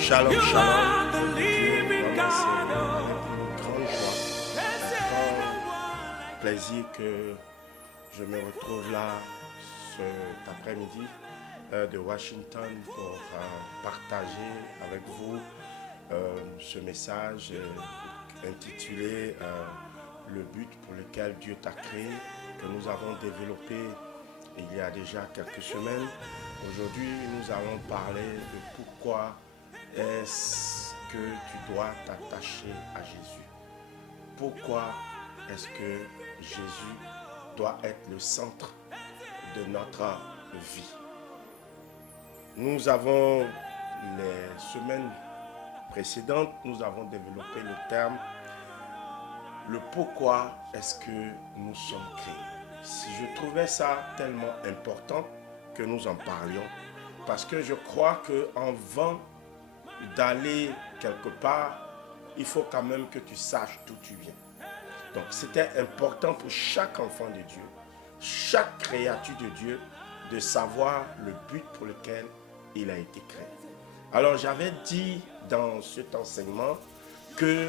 Shalom, shalom. Vraiment, c'est une grande joie, un grand plaisir que je me retrouve là cet après-midi de Washington pour partager avec vous ce message intitulé Le but pour lequel Dieu t'a créé, que nous avons développé il y a déjà quelques semaines. Aujourd'hui, nous allons parler de pourquoi est-ce que tu dois t'attacher à Jésus. Pourquoi est-ce que Jésus doit être le centre de notre vie? Nous avons, les semaines précédentes, nous avons développé le terme le pourquoi est-ce que nous sommes créés. Si je trouvais ça tellement important que nous en parlions, parce que je crois qu'avant d'aller quelque part, il faut quand même que tu saches d'où tu viens. Donc c'était important pour chaque enfant de Dieu, chaque créature de Dieu, de savoir le but pour lequel il a été créé. Alors j'avais dit dans cet enseignement que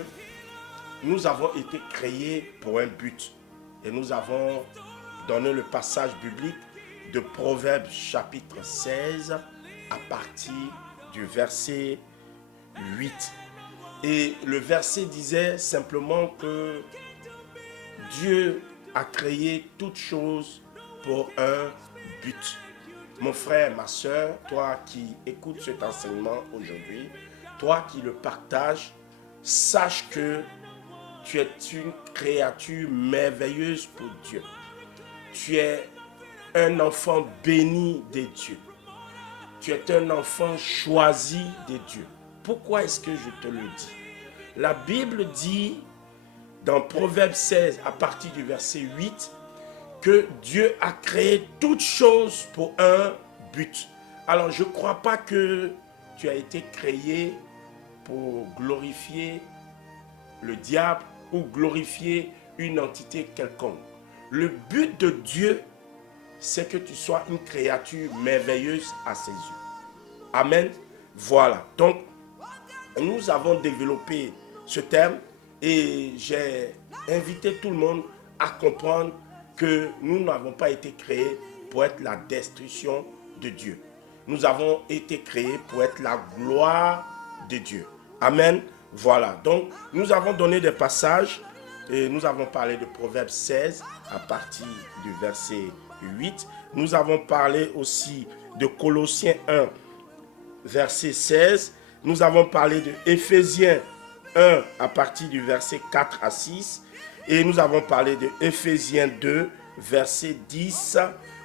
nous avons été créés pour un but. Et nous avons donné le passage biblique de Proverbes chapitre 16 à partir du verset 8. Et le verset disait simplement que Dieu a créé toutes choses pour un but. Mon frère, ma soeur, toi qui écoutes cet enseignement aujourd'hui, toi qui le partages, sache que tu es une créature merveilleuse pour Dieu. Tu es un enfant béni de Dieu. Tu es un enfant choisi de Dieu. Pourquoi est-ce que je te le dis? La Bible dit dans Proverbe 16 à partir du verset 8 que Dieu a créé toutes choses pour un but. Alors je ne crois pas que tu as été créé pour glorifier le diable ou glorifier une entité quelconque. Le but de Dieu, c'est que tu sois une créature merveilleuse à ses yeux. Amen. Voilà. Donc, nous avons développé ce terme et j'ai invité tout le monde à comprendre que nous n'avons pas été créés pour être la destruction de Dieu. Nous avons été créés pour être la gloire de Dieu. Amen. Voilà. Donc, nous avons donné des passages et nous avons parlé de Proverbe 16 à partir du verset 8. Nous avons parlé aussi de Colossiens 1, verset 16. Nous avons parlé de Éphésiens 1 à partir du verset 4 à 6. Et nous avons parlé de Éphésiens 2, verset 10,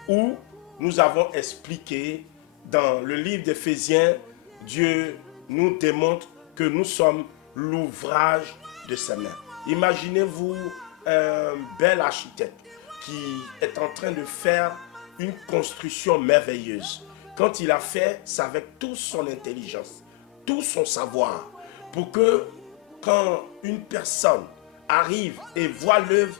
où nous avons expliqué dans le livre d'Éphésiens, Dieu nous démontre que nous sommes l'ouvrage de ses mains. Imaginez-vous un bel architecte qui est en train de faire une construction merveilleuse. Quand il a fait, c'est avec toute son intelligence, tout son savoir, pour que quand une personne arrive et voit l'œuvre,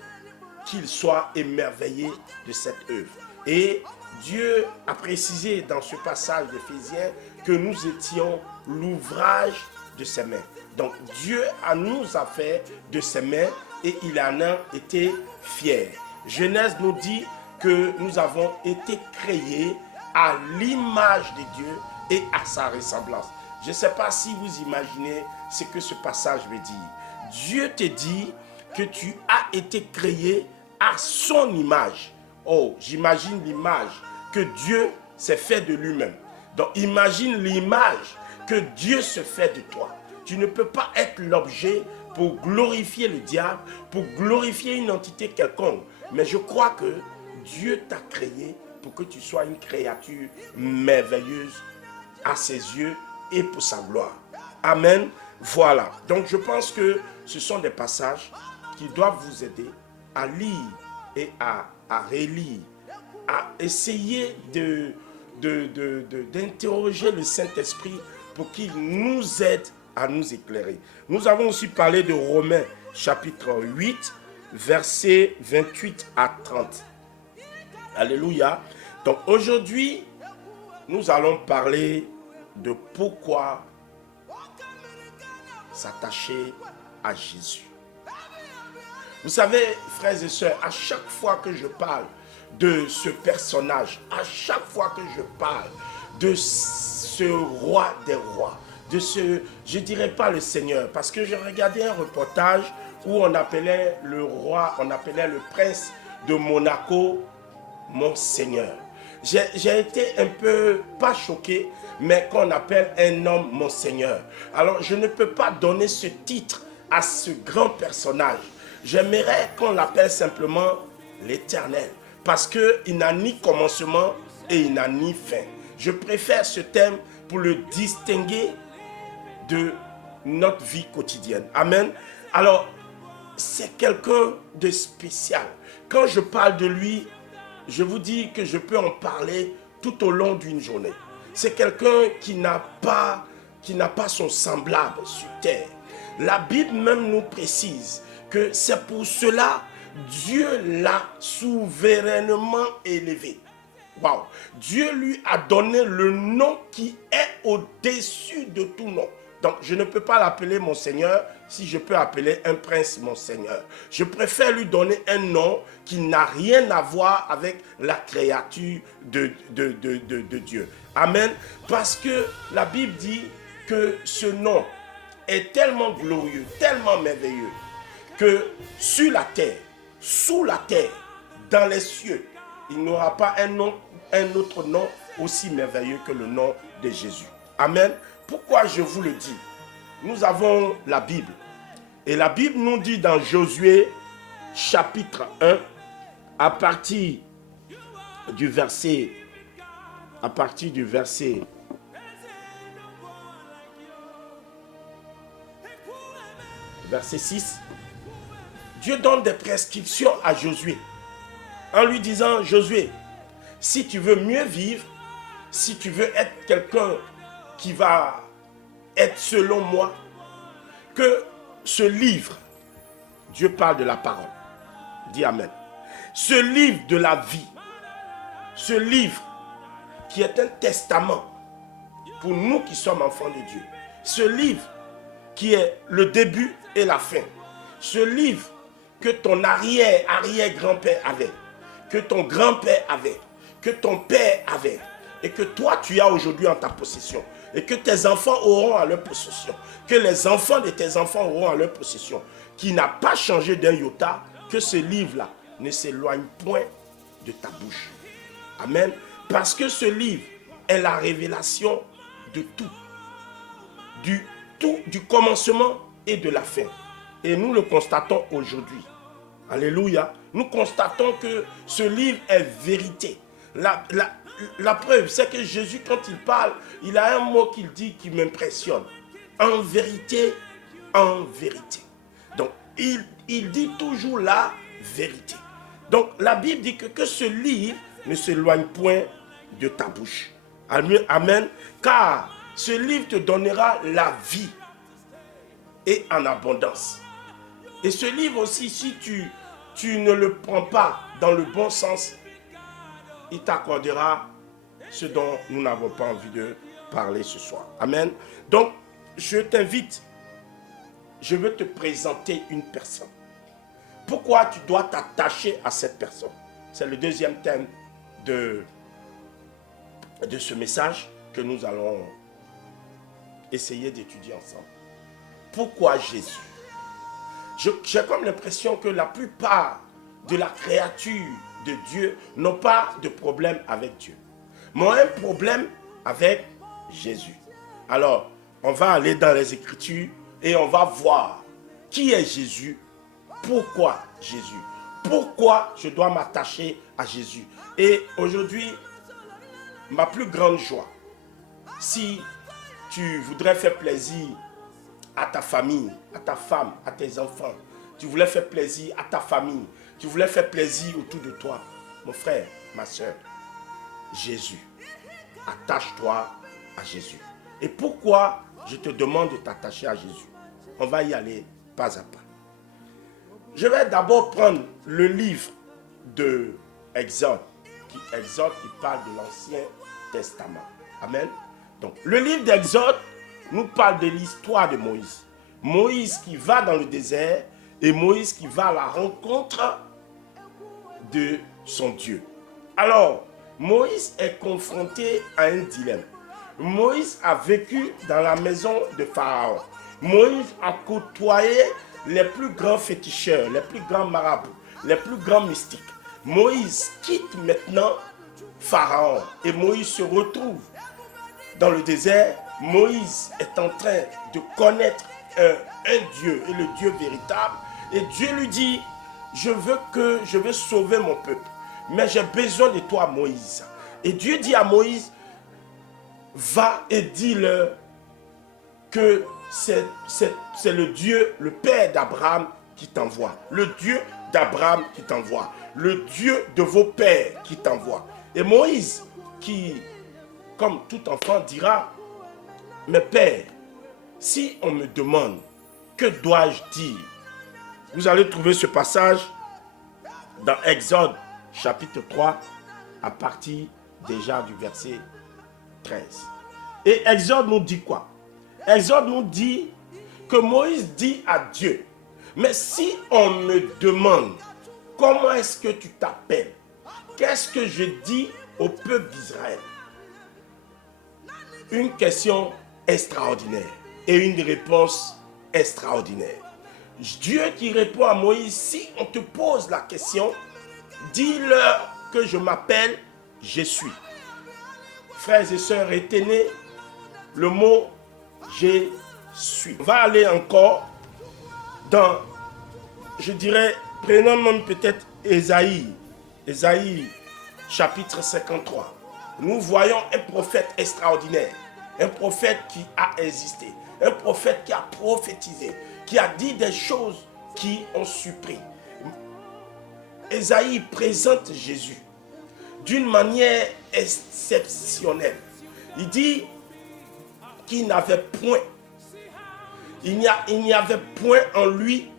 qu'il soit émerveillé de cette œuvre. Et Dieu a précisé dans ce passage d'Éphésiens que nous étions l'ouvrage de ses mains. Donc Dieu nous a fait de ses mains et il en a été fier. Genèse nous dit que nous avons été créés à l'image de Dieu et à sa ressemblance. Je ne sais pas si vous imaginez ce que ce passage veut dire. Dieu te dit que tu as été créé à son image. Oh, j'imagine l'image que Dieu s'est fait de lui-même. Donc imagine l'image que Dieu se fait de toi. Tu ne peux pas être l'objet pour glorifier le diable, pour glorifier une entité quelconque. Mais je crois que Dieu t'a créé pour que tu sois une créature merveilleuse à ses yeux et pour sa gloire. Amen. Voilà. Donc je pense que ce sont des passages qui doivent vous aider à lire et à relire, à essayer d'interroger le Saint-Esprit pour qu'il nous aide à nous éclairer. Nous avons aussi parlé de Romains chapitre 8, versets 28 à 30. Alléluia. Donc aujourd'hui, nous allons parler de pourquoi s'attacher à Jésus. Vous savez, frères et sœurs, à chaque fois que je parle de ce personnage, à chaque fois que je parle de ce roi des rois, de ce, je ne dirais pas le Seigneur, parce que j'ai regardé un reportage où on appelait le roi, on appelait le prince de Monaco, mon Seigneur. J'ai été un peu, pas choqué, mais qu'on appelle un homme mon Seigneur. Alors, je ne peux pas donner ce titre à ce grand personnage. J'aimerais qu'on l'appelle simplement l'Éternel, parce qu'il n'a ni commencement et il n'a ni fin. Je préfère ce thème pour le distinguer de notre vie quotidienne. Amen. Alors, c'est quelqu'un de spécial. Quand je parle de lui, je vous dis que je peux en parler tout au long d'une journée. C'est quelqu'un qui n'a pas son semblable sur terre. La Bible même nous précise que c'est pour cela Dieu l'a souverainement élevé. Wow. Dieu lui a donné le nom qui est au-dessus de tout nom. Donc, je ne peux pas l'appeler mon Seigneur si je peux appeler un prince mon Seigneur. Je préfère lui donner un nom qui n'a rien à voir avec la créature de Dieu. Amen. Parce que la Bible dit que ce nom est tellement glorieux, tellement merveilleux, que sur la terre, sous la terre, dans les cieux, il n'y aura pas un autre nom aussi merveilleux que le nom de Jésus. Amen. Pourquoi je vous le dis? Nous avons la Bible. Et la Bible nous dit dans Josué chapitre 1, à partir du verset 6, Dieu donne des prescriptions à Josué en lui disant: Josué, si tu veux mieux vivre, si tu veux être quelqu'un qui va être selon moi, que ce livre, Dieu parle de la parole, dis Amen, ce livre de la vie, ce livre qui est un testament pour nous qui sommes enfants de Dieu, ce livre qui est le début et la fin, ce livre que ton arrière-grand-père avait, que ton grand-père avait, que ton père avait, et que toi tu as aujourd'hui en ta possession, et que tes enfants auront à leur possession, que les enfants de tes enfants auront à leur possession, qui n'a pas changé d'un iota, que ce livre-là ne s'éloigne point de ta bouche. Amen. Parce que ce livre est la révélation de tout, du commencement et de la fin. Et nous le constatons aujourd'hui. Alléluia. Nous constatons que ce livre est vérité. La preuve, c'est que Jésus, quand il parle, il a un mot qu'il dit qui m'impressionne. En vérité, en vérité. Donc, il dit toujours la vérité. Donc, la Bible dit que ce livre ne s'éloigne point de ta bouche. Amen. Car ce livre te donnera la vie et en abondance. Et ce livre aussi, si tu ne le prends pas dans le bon sens, il t'accordera ce dont nous n'avons pas envie de parler ce soir. Amen. Donc, je t'invite, je veux te présenter une personne. Pourquoi tu dois t'attacher à cette personne? C'est le deuxième thème de ce message que nous allons essayer d'étudier ensemble. Pourquoi Jésus? J'ai comme l'impression que la plupart de la créature de Dieu n'ont pas de problème avec Dieu, mais ont un problème avec Jésus. Alors, on va aller dans les Écritures et on va voir qui est Jésus, pourquoi Jésus, pourquoi je dois m'attacher à Jésus. Et aujourd'hui, ma plus grande joie, si tu voudrais faire plaisir à ta famille, à ta femme, à tes enfants. Tu voulais faire plaisir à ta famille. Tu voulais faire plaisir autour de toi. Mon frère, ma soeur, Jésus. Attache-toi à Jésus. Et pourquoi je te demande de t'attacher à Jésus? On va y aller pas à pas. Je vais d'abord prendre le livre de Exode, qui parle de l'Ancien Testament. Amen. Donc, le livre d'Exode nous parle de l'histoire de Moïse. Moïse qui va dans le désert et Moïse qui va à la rencontre de son Dieu. Alors, Moïse est confronté à un dilemme. Moïse a vécu dans la maison de Pharaon. Moïse a côtoyé les plus grands féticheurs, les plus grands marabouts, les plus grands mystiques. Moïse quitte maintenant Pharaon et Moïse se retrouve dans le désert. Moïse est en train de connaître un Dieu et le Dieu véritable. Et Dieu lui dit, je veux sauver mon peuple, mais j'ai besoin de toi, Moïse. Et Dieu dit à Moïse, va et dis-leur que c'est le Dieu, le Père d'Abraham qui t'envoie. Le Dieu d'Abraham qui t'envoie. Le Dieu de vos pères qui t'envoie. Et Moïse, qui, comme tout enfant, dira, mais Père, si on me demande, que dois-je dire? Vous allez trouver ce passage dans Exode chapitre 3 à partir déjà du verset 13. Et Exode nous dit quoi? Exode nous dit que Moïse dit à Dieu, mais si on me demande comment est-ce que tu t'appelles, qu'est-ce que je dis au peuple d'Israël? Une question extraordinaire et une réponse extraordinaire. Dieu qui répond à Moïse, si on te pose la question, dis-leur que je m'appelle je suis. Frères et sœurs, retenez le mot je suis. On va aller encore dans, je dirais, prenons même peut-être Ésaïe chapitre 53. Nous voyons un prophète extraordinaire, un prophète qui a existé, un prophète qui a prophétisé, qui a dit des choses qui ont surpris. Ésaïe présente Jésus d'une manière exceptionnelle. Il dit qu'il n'avait point, il n'y avait point en lui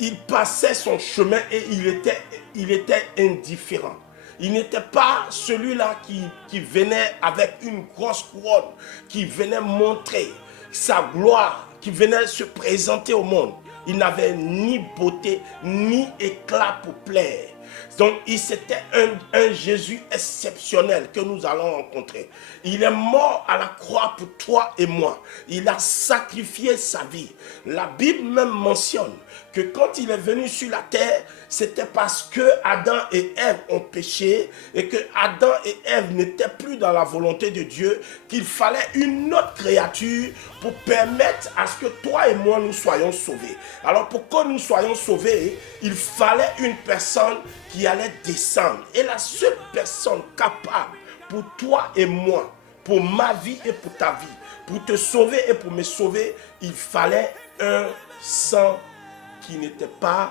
il passait son chemin et il était indifférent. Il n'était pas celui-là qui venait avec une grosse couronne, qui venait montrer sa gloire, qui venait se présenter au monde. Il n'avait ni beauté, ni éclat pour plaire. Donc, c'était un Jésus exceptionnel que nous allons rencontrer. Il est mort à la croix pour toi et moi. Il a sacrifié sa vie. La Bible même mentionne que quand il est venu sur la terre, c'était parce que Adam et Ève ont péché et que Adam et Ève n'étaient plus dans la volonté de Dieu, qu'il fallait une autre créature pour permettre à ce que toi et moi nous soyons sauvés. Alors pour que nous soyons sauvés, il fallait une personne qui allait descendre. Et la seule personne capable pour toi et moi, pour ma vie et pour ta vie, pour te sauver et pour me sauver, il fallait un sang qui n'était pas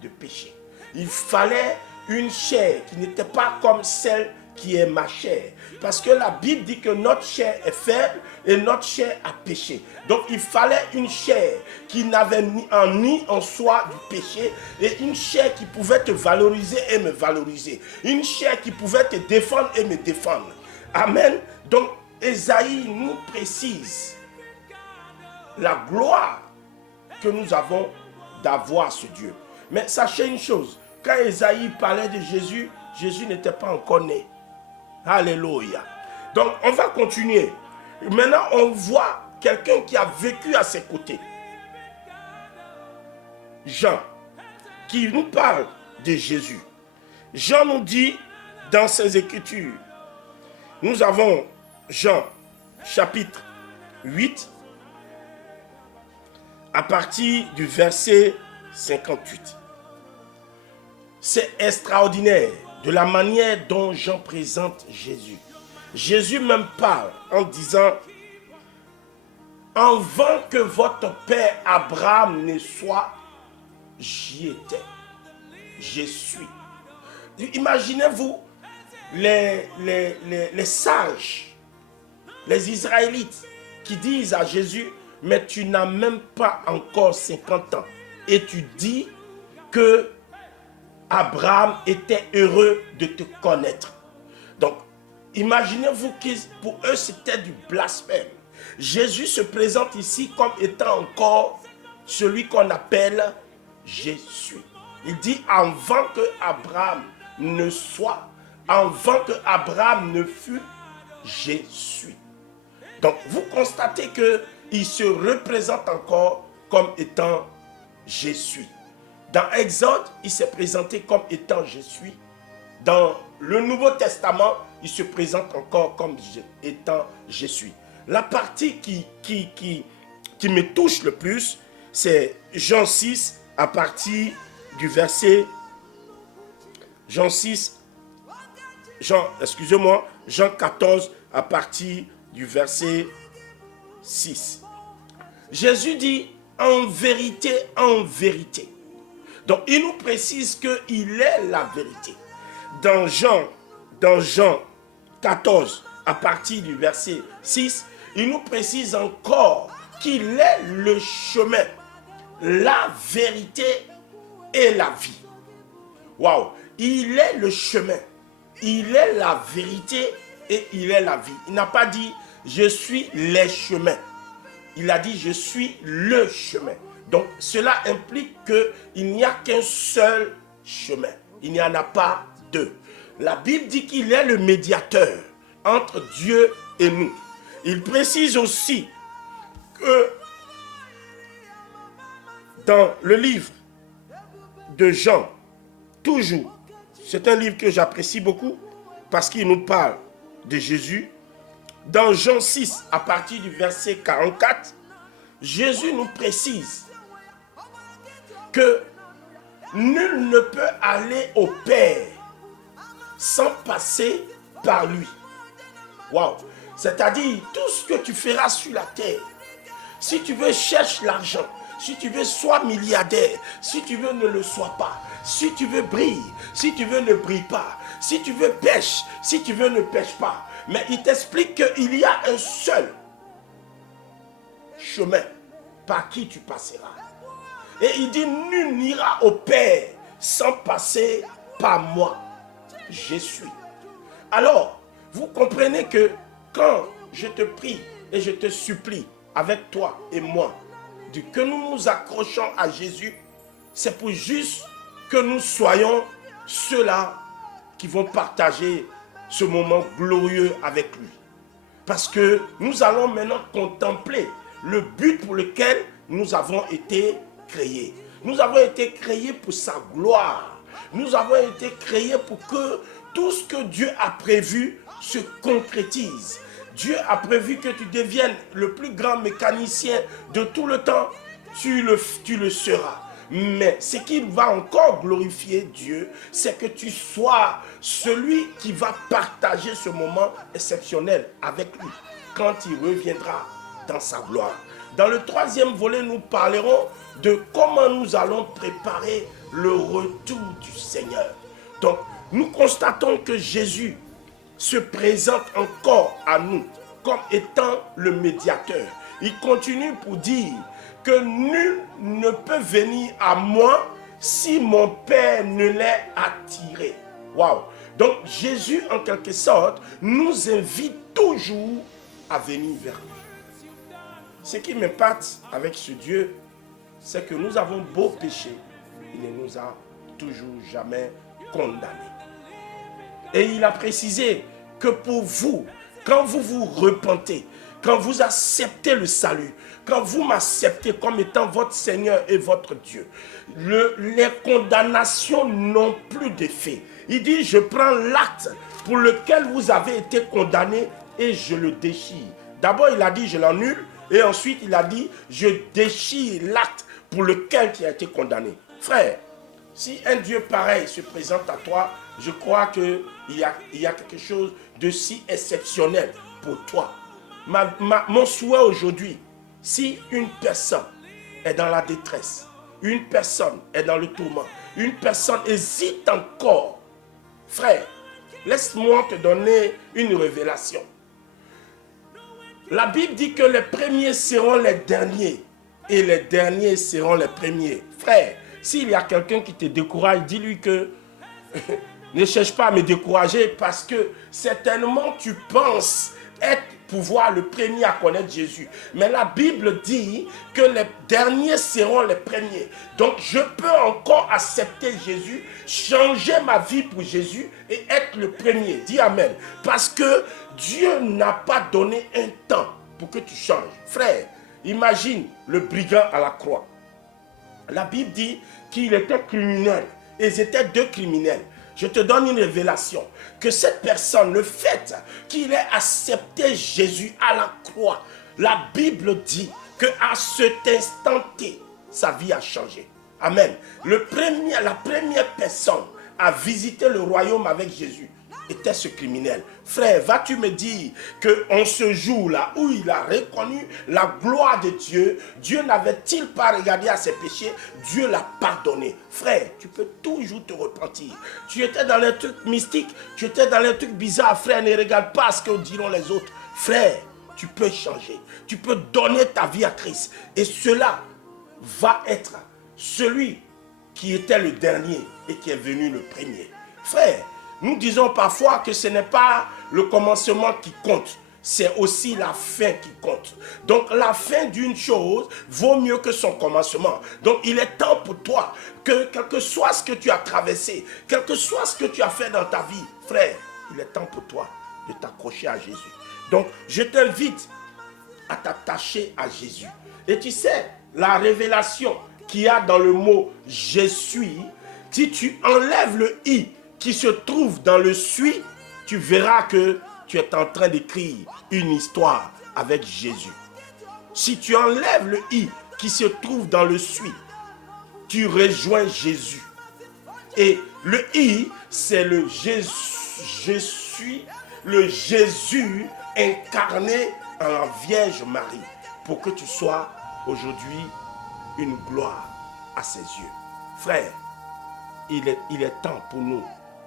de péché. Il fallait une chair qui n'était pas comme celle qui est ma chair. Parce que la Bible dit que notre chair est faible et notre chair a péché. Donc il fallait une chair qui n'avait ni en soi du péché et une chair qui pouvait te valoriser et me valoriser. Une chair qui pouvait te défendre et me défendre. Amen. Donc Ésaïe nous précise la gloire que nous avons d'avoir ce Dieu. Mais sachez une chose, quand Ésaïe parlait de Jésus, Jésus n'était pas encore né. Alléluia. Donc on va continuer. Maintenant on voit quelqu'un qui a vécu à ses côtés. Jean, qui nous parle de Jésus. Jean nous dit dans ses Écritures, nous avons Jean chapitre 8 à partir du verset 58. C'est extraordinaire de la manière dont Jean présente Jésus. Jésus même parle en disant, avant que votre père Abraham ne soit, j'y étais, je suis. Imaginez-vous les sages, les Israélites qui disent à Jésus, mais tu n'as même pas encore 50 ans et tu dis que Abraham était heureux de te connaître. Donc, imaginez-vous que pour eux c'était du blasphème. Jésus se présente ici comme étant encore celui qu'on appelle je suis. Il dit avant que Abraham ne soit, avant que Abraham ne fût, je suis. Donc vous constatez qu'il se représente encore comme étant je suis. Dans Exode, il s'est présenté comme étant je suis. Dans le Nouveau Testament, il se présente encore comme étant je suis. La partie qui me touche le plus, c'est Jean 6 à partir du verset Jean 14 à partir du verset 6. Jésus dit en vérité, en vérité. Donc il nous précise qu'il est la vérité. Dans Jean 14 à partir du verset 6, il nous précise encore qu'il est le chemin, la vérité et la vie. Waouh! Il est le chemin, il est la vérité et il est la vie. Il n'a pas dit je suis les chemins. Il a dit je suis le chemin. Donc cela implique qu'il n'y a qu'un seul chemin. Il n'y en a pas deux. La Bible dit qu'il est le médiateur entre Dieu et nous. Il précise aussi que dans le livre de Jean, toujours, c'est un livre que j'apprécie beaucoup parce qu'il nous parle de Jésus. Dans Jean 6, à partir du verset 44, Jésus nous précise que nul ne peut aller au Père sans passer par lui. Waouh! C'est-à-dire, tout ce que tu feras sur la terre, si tu veux, cherche l'argent. Si tu veux, sois milliardaire. Si tu veux, ne le sois pas. Si tu veux, brille. Si tu veux, ne brille pas. Si tu veux, pêche. Si tu veux, ne pêche pas. Mais il t'explique qu'il y a un seul chemin par qui tu passeras. Et il dit, nul n'ira au Père sans passer par moi. Je suis. Alors, vous comprenez que quand je te prie et je te supplie avec toi et moi, que nous nous accrochons à Jésus, c'est pour juste que nous soyons ceux-là qui vont partager ce moment glorieux avec lui. Parce que nous allons maintenant contempler le but pour lequel nous avons été créés. Nous avons été créés pour sa gloire. Nous avons été créés pour que tout ce que Dieu a prévu se concrétise. Dieu a prévu que tu deviennes le plus grand mécanicien de tout le temps. Tu le seras. Mais ce qui va encore glorifier Dieu, c'est que tu sois celui qui va partager ce moment exceptionnel avec lui quand il reviendra dans sa gloire. Dans le troisième volet, nous parlerons de comment nous allons préparer le retour du Seigneur. Donc, nous constatons que Jésus se présente encore à nous comme étant le médiateur. Il continue pour dire que nul ne peut venir à moi si mon Père ne l'ait attiré. Waouh! Donc Jésus, en quelque sorte, nous invite toujours à venir vers lui. Ce qui m'impacte avec ce Dieu, c'est que nous avons beau pécher, il ne nous a toujours jamais condamnés. Et il a précisé que pour vous, quand vous vous repentez, quand vous acceptez le salut, quand vous m'acceptez comme étant votre Seigneur et votre Dieu, les condamnations n'ont plus d'effet. Il dit, je prends l'acte pour lequel vous avez été condamné et je le déchire. D'abord, il a dit, je l'annule, et ensuite, il a dit, je déchire l'acte pour lequel tu as été condamné. Frère, si un Dieu pareil se présente à toi, je crois que il y a quelque chose de si exceptionnel pour toi. Mon souhait aujourd'hui, si une personne est dans la détresse, une personne est dans le tourment, une personne hésite encore, frère, laisse-moi te donner une révélation. La Bible dit que les premiers seront les derniers et les derniers seront les premiers. Frère, s'il y a quelqu'un qui te décourage, dis-lui que ne cherche pas à me décourager parce que certainement tu penses pouvoir le premier à connaître Jésus. Mais la Bible dit que les derniers seront les premiers. Donc je peux encore accepter Jésus, changer ma vie pour Jésus et être le premier. Dis Amen. Parce que Dieu n'a pas donné un temps pour que tu changes. Frère, imagine le brigand à la croix. La Bible dit qu'il était criminel. Ils étaient deux criminels. Je te donne une révélation, que cette personne, le fait qu'il ait accepté Jésus à la croix, la Bible dit qu'à cet instant-T, sa vie a changé. Amen. La première personne à visiter le royaume avec Jésus était ce criminel. Frère, vas-tu me dire qu'en ce jour-là où il a reconnu la gloire de Dieu, Dieu n'avait-il pas regardé à ses péchés? Dieu l'a pardonné. Frère, tu peux toujours te repentir. Tu étais dans les trucs mystiques, tu étais dans les trucs bizarres. Frère, ne regarde pas ce que diront les autres. Frère, tu peux changer. Tu peux donner ta vie à Christ. Et cela va être celui qui était le dernier et qui est venu le premier. Frère, nous disons parfois que ce n'est pas le commencement qui compte, c'est aussi la fin qui compte. Donc la fin d'une chose vaut mieux que son commencement. Donc il est temps pour toi que quel que soit ce que tu as traversé, quel que soit ce que tu as fait dans ta vie, frère, il est temps pour toi de t'accrocher à Jésus. Donc je t'invite à t'attacher à Jésus. Et tu sais, la révélation qu'il y a dans le mot « je suis », si tu enlèves le « i » qui se trouve dans le « suis », tu verras que tu es en train d'écrire une histoire avec Jésus. Si tu enlèves le « i » qui se trouve dans le « suis », tu rejoins Jésus. Et le « i », c'est le « je suis », le Jésus incarné en la Vierge Marie, pour que tu sois aujourd'hui une gloire à ses yeux. Frère, il est temps pour nous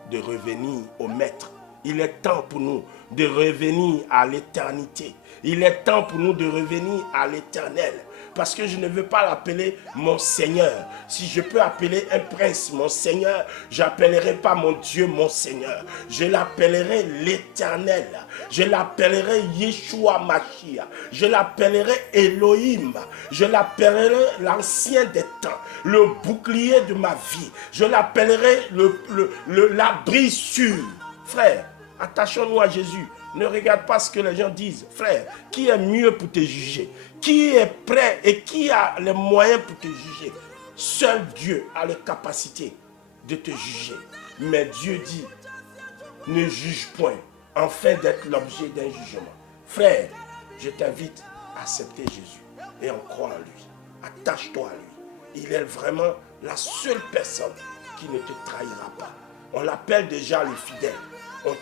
de revenir au Maître. Il est temps pour nous de revenir à l'éternité. Il est temps pour nous de revenir à l'éternel. Parce que je ne veux pas l'appeler mon Seigneur. Si je peux appeler un prince mon Seigneur, je n'appellerai pas mon Dieu mon Seigneur. Je l'appellerai l'Éternel. Je l'appellerai Yeshua Mashiach. Je l'appellerai Elohim. Je l'appellerai l'ancien des temps. Le bouclier de ma vie. Je l'appellerai l'abri sûr. Frère, attachons-nous à Jésus. Ne regarde pas ce que les gens disent. Frère, qui est mieux pour te juger? Qui est prêt et qui a les moyens pour te juger? Seul Dieu a la capacité de te juger. Mais Dieu dit, ne juge point, afin d'être l'objet d'un jugement. Frère, je t'invite à accepter Jésus et en croire en lui. Attache-toi à lui. Il est vraiment la seule personne qui ne te trahira pas. On l'appelle déjà le fidèle. On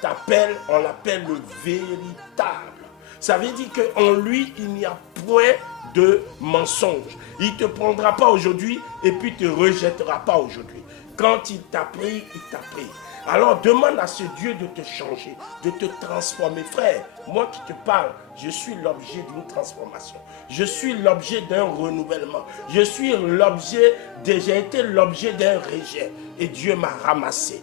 l'appelle le véritable. Ça veut dire qu'en lui, il n'y a point de mensonge. Il ne te prendra pas aujourd'hui et puis ne te rejettera pas aujourd'hui. Quand il t'a pris, il t'a pris. Alors demande à ce Dieu de te changer, de te transformer. Frère, moi qui te parle, je suis l'objet d'une transformation. Je suis l'objet d'un renouvellement. J'ai été l'objet d'un rejet. Et Dieu m'a ramassé.